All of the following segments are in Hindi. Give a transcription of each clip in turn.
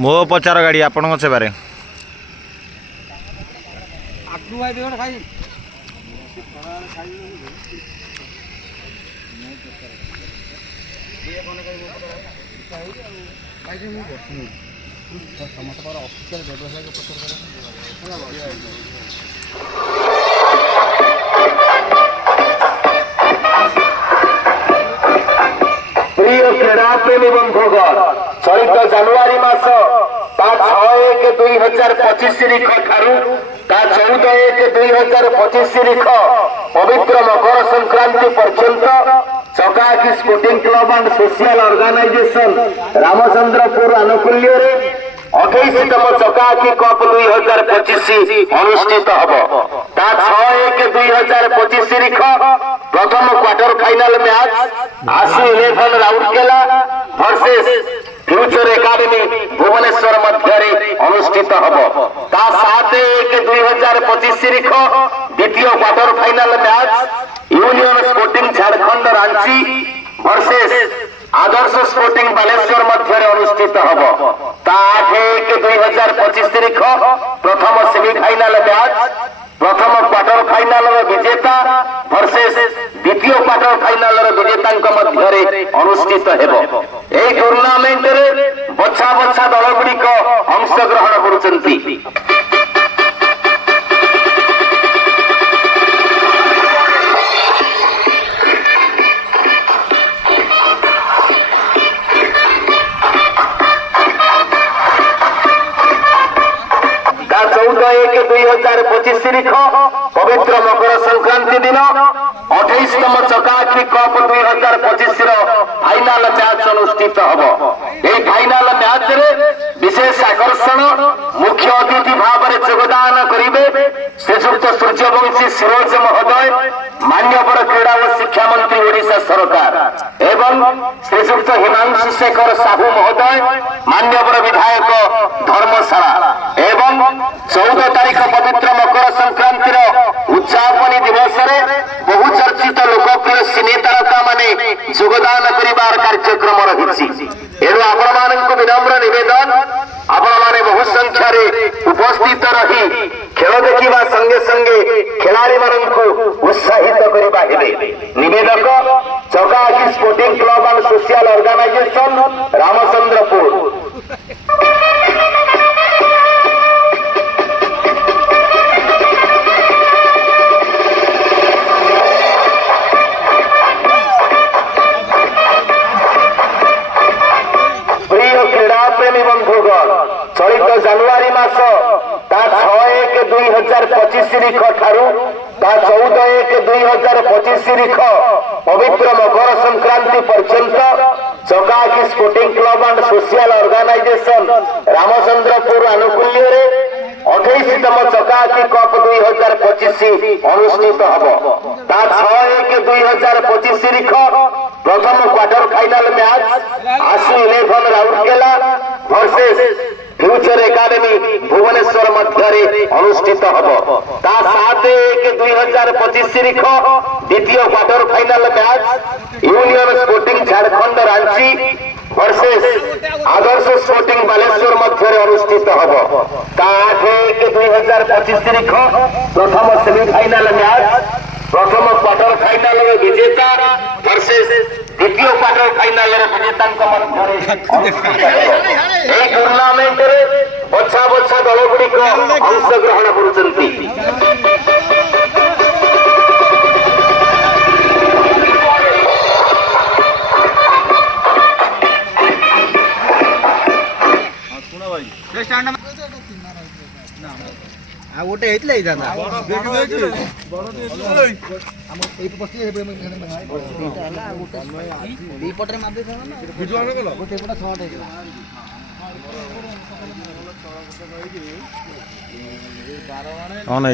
मो पचार गाड़ी आपण सेवारे प्रिय क्रीड़ा प्रेमी बंधुगण चलित जानुरी मास 6/1/2025 तारीख ठारू 14/1/2025 तारीख पवित्र मकर संक्रांति पर्यंत Chakaki sporting club and social organisation Ramchandrapur आनुकूल्य 28तम चकाकी कप 2025 अनुष्ठित हम 6/1/2025 तारीख प्रथम quarter final match Asu 11 Rourkela versus future academy Bhubaneswar मध्य अनुष्ठित हम 7/1/2025 तारीख द्वितीय quarter final match union sporting Jharkhand Ranchi versus Adarsh sporting Baleshwar मध्य अनुष्ठित हम 8/1/2025 तारीख प्रथम सेमिफाइनल मैच प्रथम क्वार्टर फाइनल विजेता वर्सेस द्वितीय क्वार्टर फाइनल विजेता मध्य अनुष्ठित हेब। एही टूर्नामेंट रे बछा बछा दल गुड़िक अंशग्रहण करुचंती। ता 14/1/2025 तारीख पवित्र मकर संक्रांति दिन 28तम चकाकी कप 2025 फाइनाल मैच अनुष्ठित हम। यह फाइनाल मैच रे विशेष आकर्षण मुख्य अतिथि भाव में योगदान करेंगे श्रीजुक्त सूर्यवंशी सिरोज महोदय मान्यवर क्रीड़ा और शिक्षा मंत्री ओडिशा सरकार एवं श्रीजुक्त हिमांशु शेखर साहू महोदय मान्यवर विधायक धर्मशाला एवं 14 तारीख पवित्र मकर संक्रांतिर उद्यापनी दिवस रे बहुचर्चित लोकप्रिय सिने तारका माने योगदान करिबार कार्यक्रम रही। एणु आपण मानक विनम्र निवेदन आपण माने बहु संख्या रे उपस्थित रही खेल देखिबा संगे संगे खिलाड़ी मानक उत्साहित करिबा हेबे। निवेदक चकाकी sporting club and social organisation Ramchandrapur. प्रेमी बंधुगण चलित जानुरी मास 6/1/2025 तारीख ठारू 14/1/2025 तारीख पवित्र मकर संक्रांति पर्यंत Chakaki sporting club and social organisation Ramchandrapur आनुकूल्य 28तम चकाकी कप 2025 अनुष्ठित हम 6/1/2025 तारीख प्रथम quarter final match Asu 11 Rourkela versus future academy Bhubaneswar मध्य अनुष्ठित हम 7/1/2025 तारीख द्वितीय quarter final match union sporting Jharkhand Ranchi versus Adarsh sporting Baleshwar मध्य अनुष्ठित हम 8/1/2025 तारीख प्रथम सेमिफाइनल मैच प्रथम क्वार्टर फाइनल विजेता वर्सेस द्वितीय क्वार्टर फाइनल विजेता टूर्नामेंट रे बछा बछा दल गुड़िक अंशग्रहण करुचंती। गोटे कौन है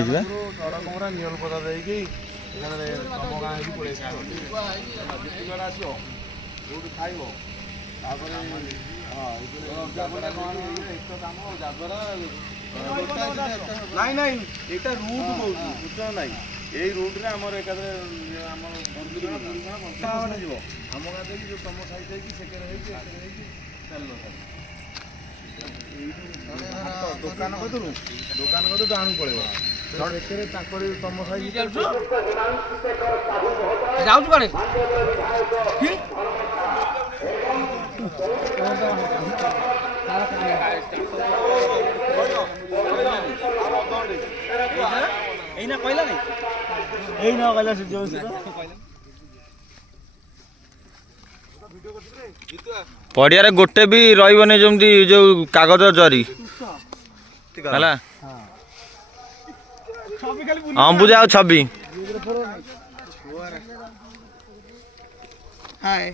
ନାଇଁ ନାଇଁ ଏଇଟା ରୁଟ୍ କହୁଛି ବୁଝୁଛ ନାଇଁ ଏଇ ରୁଟ୍ରେ ଆମର ଏକାଥରେ ଆମର ଯିବ ଆମ ଗାଁ ଦେଇକି ଯୋଉ ତମ ସାଇଡ୍ ହେଇକି ସେକେଣ୍ଡ ହେଇକି ଚାଲିଲ ଦୋକାନ କତରୁ ଡାହାଣକୁ ପଳେଇବ ସେକେରେ ତାଙ୍କରି ତମ ସାଇଡ୍ ଯାଉଛୁ କୁଆଡେ ଏଇନା କହିଲା ନାଇଁ ଏଇନା କହିଲା ସେ ଯୋଉ ପଡ଼ିଆରେ ଗୋଟେ ବି ରହିବନି ଯେମିତି ଯୋଉ କାଗଜ ଜରି ହେଲା ଅମ୍ବୁଜା ଆଉ ଛବି ହାଏ